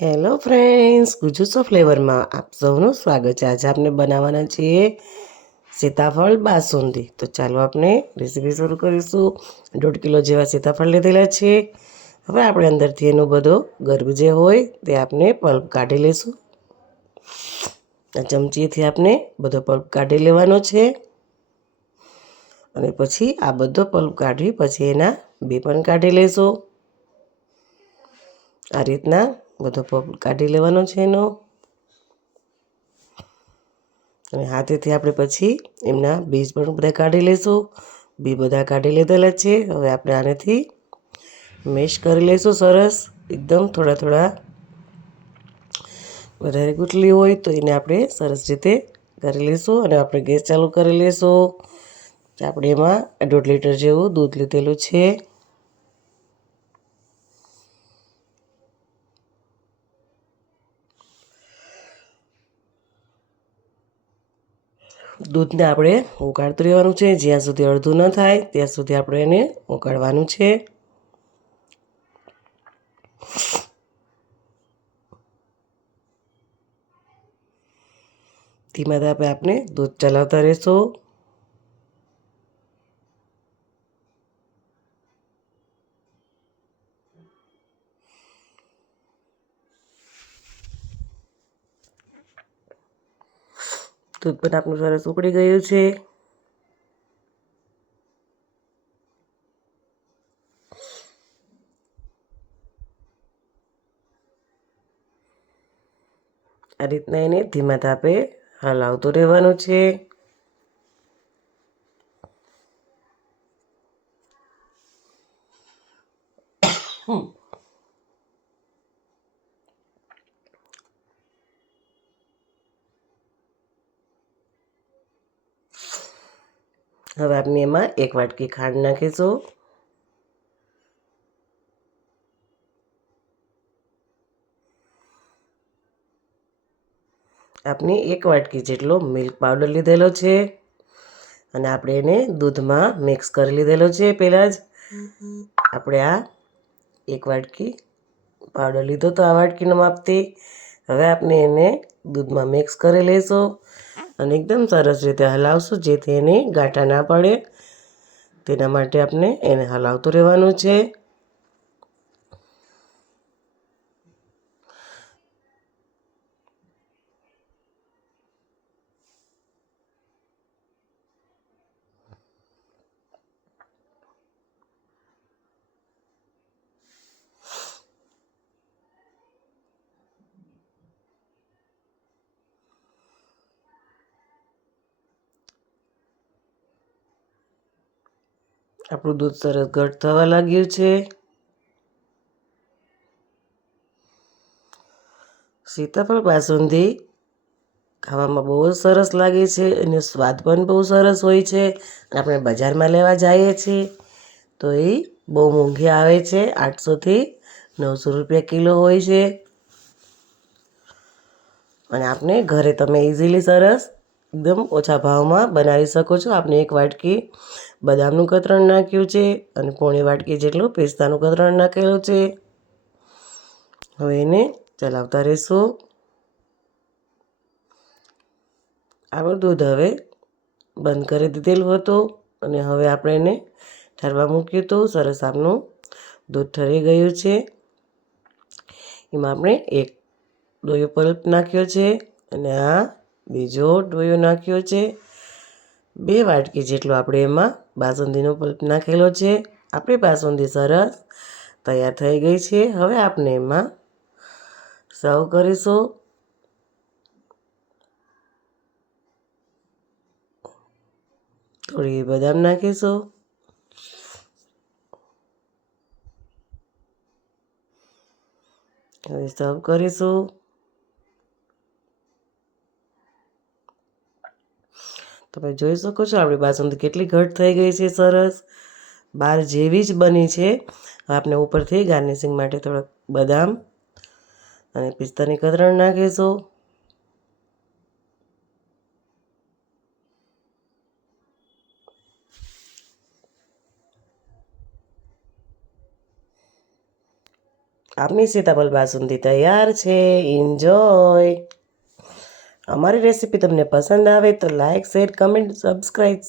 Hello friends, ગુજુસો ફ્લેવરમાં આપ સૌનું સ્વાગત છે. આજે આપણે બનાવવાના છીએ સીતાફળ બાસુંદી. તો ચાલો આપણે રેસીપી શરૂ કરીશું. દોઢ કિલો જેવા સીતાફળ લીધેલા છે. હવે આપણે અંદરથી એનો બધો ગર્ભ જે હોય તે આપણે પલ્પ કાઢી લઈશું. આ ચમચીથી આપણે બધો પલ્પ કાઢી લેવાનો છે. અને પછી આ બધો પલ્પ કાઢી પછી એના બે પણ કાઢી લઈશું. આ રીતના બધો પપ કાઢી લેવાનો છે એનો. અને હાથેથી આપણે પછી એમના બીજ પણ બધા કાઢી લઈશું બી બધા કાઢી લીધેલા છે. હવે આપણે આનેથી મેશ કરી લઈશું સરસ. એકદમ થોડા થોડા વધારે ગુટલી હોય તો એને આપણે સરસ રીતે કરી લઈશું અને આપણે ગેસ ચાલુ કરી લઈશું આપણે એમાં દોઢ લીટર જેવું દૂધ લીધેલું છે. દૂધને આપણે ઉકાળતું રહેવાનું છે. જ્યાં સુધી અડધું ન થાય, ત્યાં સુધી આપણે એને ઉકાળવાનું છે. ધીમા તાપે આપણે દૂધ ચલાવતા રહેશું. દૂધ પણ આપણું સરસ ઉકળી ગયું છે. આ રીતના એને ધીમા તાપે હલાવતું રહેવાનું છે. હવે આપણે એમાં એક વાટકી ખાંડ નાખીશું આપણે એક વાટકી જેટલો મિલ્ક પાવડર લીધેલો છે અને આપણે એને દૂધમાં મિક્સ કરી લીધેલો છે પહેલાં જ આપણે આ એક વાટકી પાવડર લીધો તો આ વાટકીનો માપથી હવે આપણે એને દૂધમાં મિક્સ કરી લઈશું અને એકદમ સરસ રીતે હલાવશું જેથી એને ગાંઠા ના પડે. તેના માટે આપણે એને હલાવતું રહેવાનું છે. આપણું દૂધ સરસ ઘટ થવા લાગ્યું છે. સીતાફળ બાસુંદી ખાવામાં બહુ જ સરસ લાગે છે એનો સ્વાદ પણ બહુ સરસ હોય છે. આપણે બજારમાં લેવા જઈએ છીએ તો એ બહુ મોંઘી આવે છે, આઠસોથી નવસો રૂપિયા કિલો હોય છે. અને આપણે ઘરે તમે ઇઝીલી સરસ એકદમ ઓછા ભાવમાં બનાવી શકો છો. આપણે એક વાટકી બદામનું કતરણ નાખ્યું છે અને પોણી વાટકી જેટલું પિસ્તાનું કતરણ નાખેલું છે. હવે એને ચલાવતા રહીશું. આપણું દૂધ હવે બંધ કરી દીધેલું હતું અને હવે આપણે એને ઠરવા મૂક્યું હતું. સરસ આપનું દૂધ ઠરી ગયું છે. એમાં આપણે એક દોયો પલ્પ નાખ્યો છે અને આ બીજો ડોયો નાખ્યો છે. બે વાટકી જેટલો આપણે એમાં બાસુંદીનો પલ્પ નાખેલો છે. આપણી બાસુંદી સરસ તૈયાર થઈ ગઈ છે. હવે આપણે એમાં સર્વ કરીશું. થોડી બદામ નાખીશું. હવે સર્વ કરીશું. તમે જોઈ શકો છો, આપણી બાસુંદી કેટલી ઘટ થઈ ગઈ છે, સરસ. બહાર જેવી જ બની છે. આપણે ઉપરથી ગાર્નિશિંગ માટે થોડાક બદામ અને પિસ્તાની કતરણ નાખીશું. આપની સીતાફળ બાસુંદી તૈયાર છે. એન્જોય અમારી રેસીપી તમને પસંદ આવે તો લાઇક શેર કમેન્ટ સબસ્ક્રાઈબ